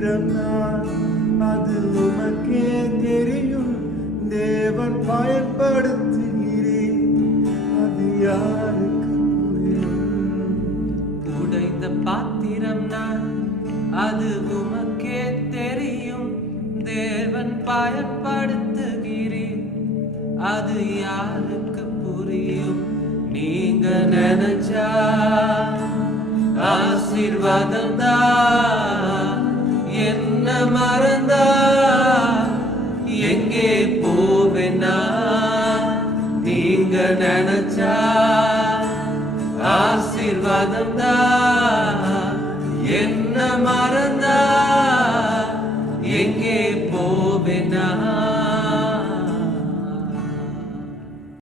பாத்திரம் நான், அது உமக்கே தெரியும். தேவன் பயன்படுத்துகிறேன், அது யாருக்கு புரியும்? உடைந்த பாத்திரம் நான், அது உமக்கே தெரியும். தேவன் பயன்படுத்துகிறேன், அது யாருக்கு புரியும்? நீங்க நினைச்சா ஆசீர்வாதம் தான், என்ன மறந்தா எங்கே போவேனா? நீங்க நினைச்சா ஆசீர்வாதம் தான், என்ன மறந்தா எங்கே போவேனா?